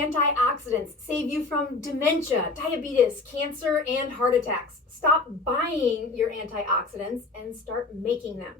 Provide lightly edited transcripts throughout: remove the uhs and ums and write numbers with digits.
Antioxidants save you from dementia, diabetes, cancer, and heart attacks. Stop buying your antioxidants and start making them.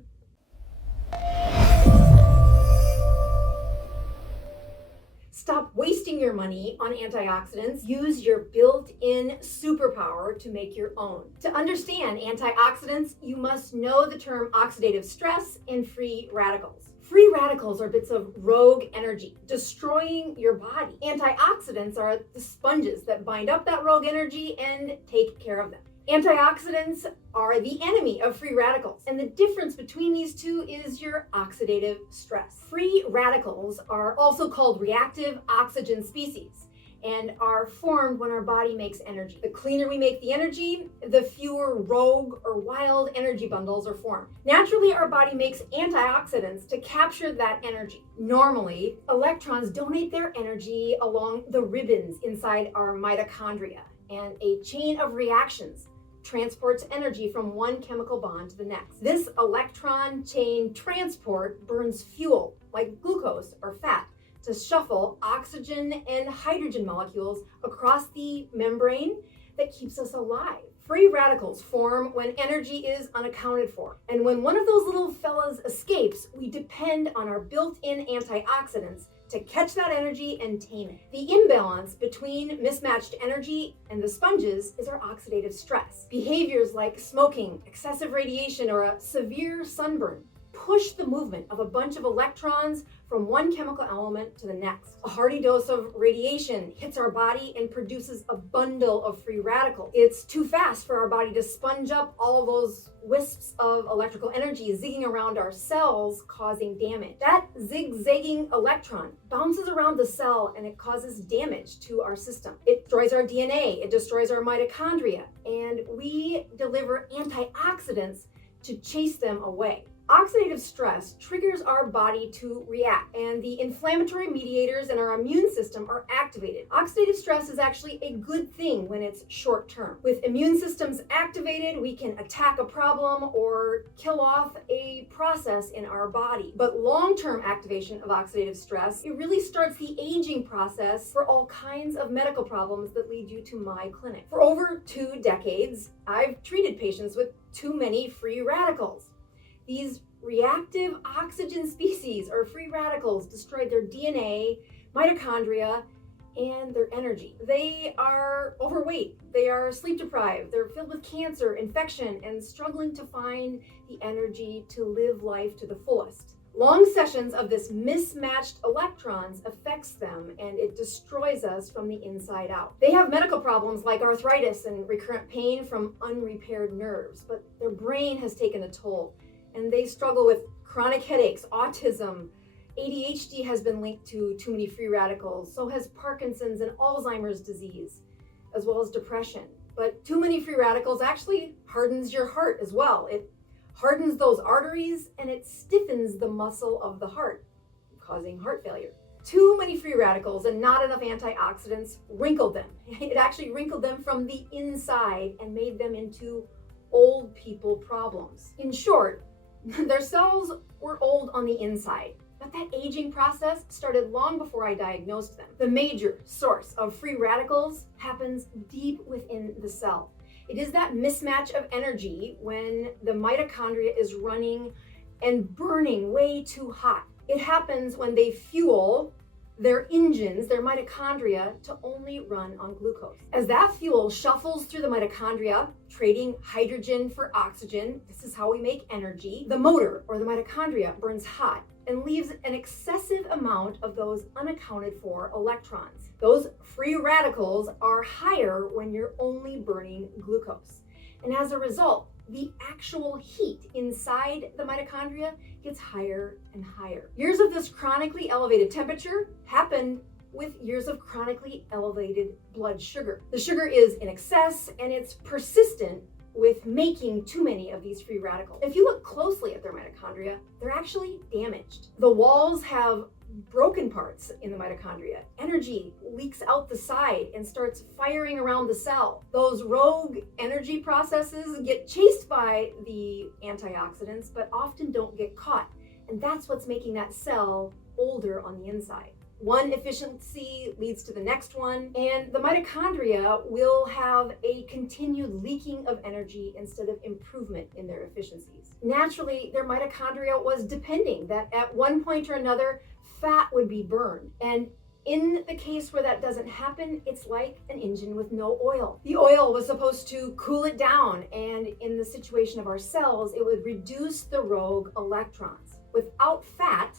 Stop wasting your money on antioxidants. Use your built-in superpower to make your own. To understand antioxidants, you must know the term oxidative stress and free radicals. Free radicals are bits of rogue energy, destroying your body. Antioxidants are the sponges that bind up that rogue energy and take care of them. Antioxidants are the enemy of free radicals, and the difference between these two is your oxidative stress. Free radicals are also called reactive oxygen species and are formed when our body makes energy. The cleaner we make the energy, the fewer rogue or wild energy bundles are formed. Naturally, our body makes antioxidants to capture that energy. Normally, electrons donate their energy along the ribbons inside our mitochondria, and a chain of reactions transports energy from one chemical bond to the next. This electron chain transport burns fuel, like glucose or fat, to shuffle oxygen and hydrogen molecules across the membrane that keeps us alive. Free radicals form when energy is unaccounted for. And when one of those little fellas escapes, we depend on our built-in antioxidants to catch that energy and tame it. The imbalance between mismatched energy and the sponges is our oxidative stress. Behaviors like smoking, excessive radiation, or a severe sunburn push the movement of a bunch of electrons from one chemical element to the next. A hearty dose of radiation hits our body and produces a bundle of free radicals. It's too fast for our body to sponge up all those wisps of electrical energy zigging around our cells, causing damage. That zigzagging electron bounces around the cell and it causes damage to our system. It destroys our DNA, it destroys our mitochondria, and we deliver antioxidants to chase them away. Oxidative stress triggers our body to react, and the inflammatory mediators in our immune system are activated. Oxidative stress is actually a good thing when it's short term. With immune systems activated, we can attack a problem or kill off a process in our body. But long-term activation of oxidative stress, it really starts the aging process for all kinds of medical problems that lead you to my clinic. For over 2 decades, I've treated patients with too many free radicals. These reactive oxygen species, or free radicals, destroyed their DNA, mitochondria, and their energy. They are overweight, they are sleep deprived, they're filled with cancer, infection, and struggling to find the energy to live life to the fullest. Long sessions of this mismatched electrons affects them, and it destroys us from the inside out. They have medical problems like arthritis and recurrent pain from unrepaired nerves, but their brain has taken a toll, and they struggle with chronic headaches, autism. ADHD has been linked to too many free radicals. So has Parkinson's and Alzheimer's disease, as well as depression. But too many free radicals actually hardens your heart as well. It hardens those arteries and it stiffens the muscle of the heart, causing heart failure. Too many free radicals and not enough antioxidants wrinkled them. It actually wrinkled them from the inside and made them into old people problems. In short, their cells were old on the inside, but that aging process started long before I diagnosed them. The major source of free radicals happens deep within the cell. It is that mismatch of energy when the mitochondria is running and burning way too hot. It happens when they fuel their engines, their mitochondria, to only run on glucose. As that fuel shuffles through the mitochondria, trading hydrogen for oxygen, this is how we make energy, the motor, or the mitochondria, burns hot and leaves an excessive amount of those unaccounted for electrons. Those free radicals are higher when you're only burning glucose. And as a result, the actual heat inside the mitochondria gets higher and higher. Years of this chronically elevated temperature happened with years of chronically elevated blood sugar. The sugar is in excess and it's persistent with making too many of these free radicals. If you look closely at their mitochondria, they're actually damaged. The walls have broken parts in the mitochondria. Energy leaks out the side and starts firing around the cell. Those rogue energy processes get chased by the antioxidants, but often don't get caught. And that's what's making that cell older on the inside. One efficiency leads to the next one, and the mitochondria will have a continued leaking of energy instead of improvement in their efficiencies. Naturally, their mitochondria was depending that at one point or another, fat would be burned. And in the case where that doesn't happen, it's like an engine with no oil. The oil was supposed to cool it down, and in the situation of our cells, it would reduce the rogue electrons. Without fat,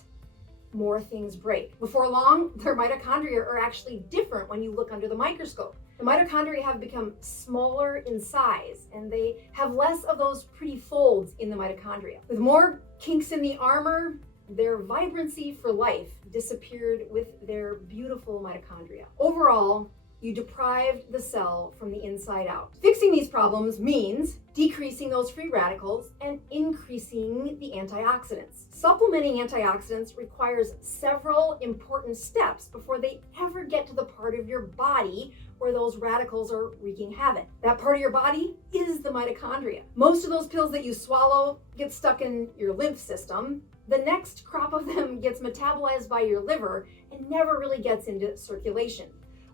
more things break. Before long, their mitochondria are actually different when you look under the microscope. The mitochondria have become smaller in size, and they have less of those pretty folds in the mitochondria. With more kinks in the armor, their vibrancy for life disappeared with their beautiful mitochondria. Overall, you deprived the cell from the inside out. Fixing these problems means decreasing those free radicals and increasing the antioxidants. Supplementing antioxidants requires several important steps before they ever get to the part of your body where those radicals are wreaking havoc. That part of your body is the mitochondria. Most of those pills that you swallow get stuck in your lymph system. The next crop of them gets metabolized by your liver and never really gets into circulation,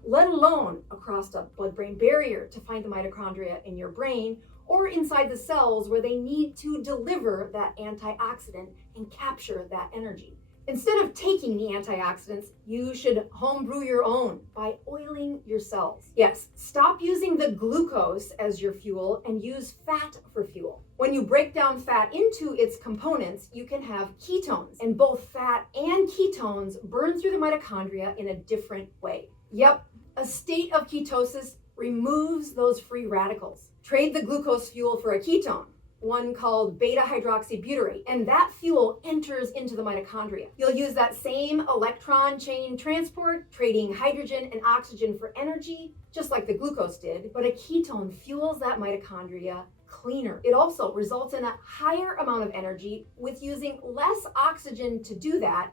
let alone across a blood-brain barrier to find the mitochondria in your brain or inside the cells where they need to deliver that antioxidant and capture that energy. Instead of taking the antioxidants, you should home brew your own by oiling your cells. Yes, stop using the glucose as your fuel and use fat for fuel. When you break down fat into its components, you can have ketones, and both fat and ketones burn through the mitochondria in a different way. Yep, a state of ketosis removes those free radicals. Trade the glucose fuel for a ketone, one called beta-hydroxybutyrate, and that fuel enters into the mitochondria. You'll use that same electron chain transport, trading hydrogen and oxygen for energy, just like the glucose did, but a ketone fuels that mitochondria cleaner. It also results in a higher amount of energy with using less oxygen to do that,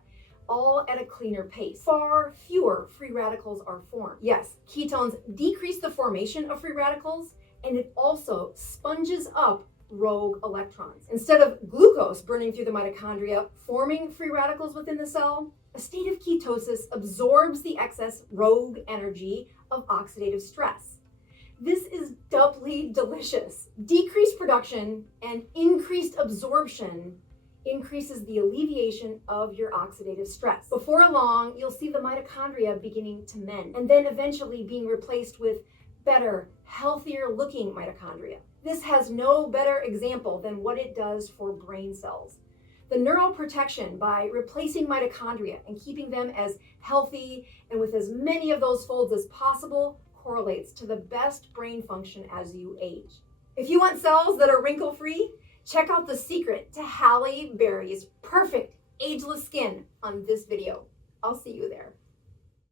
all at a cleaner pace. Far fewer free radicals are formed. Yes, ketones decrease the formation of free radicals, and it also sponges up rogue electrons. Instead of glucose burning through the mitochondria, forming free radicals within the cell, a state of ketosis absorbs the excess rogue energy of oxidative stress. This is doubly delicious. Decreased production and increased absorption increases the alleviation of your oxidative stress. Before long, you'll see the mitochondria beginning to mend, and then eventually being replaced with better, healthier looking mitochondria. This has no better example than what it does for brain cells. The neuroprotection by replacing mitochondria and keeping them as healthy and with as many of those folds as possible correlates to the best brain function as you age. If you want cells that are wrinkle-free, check out the secret to Halle Berry's perfect ageless skin on this video. I'll see you there.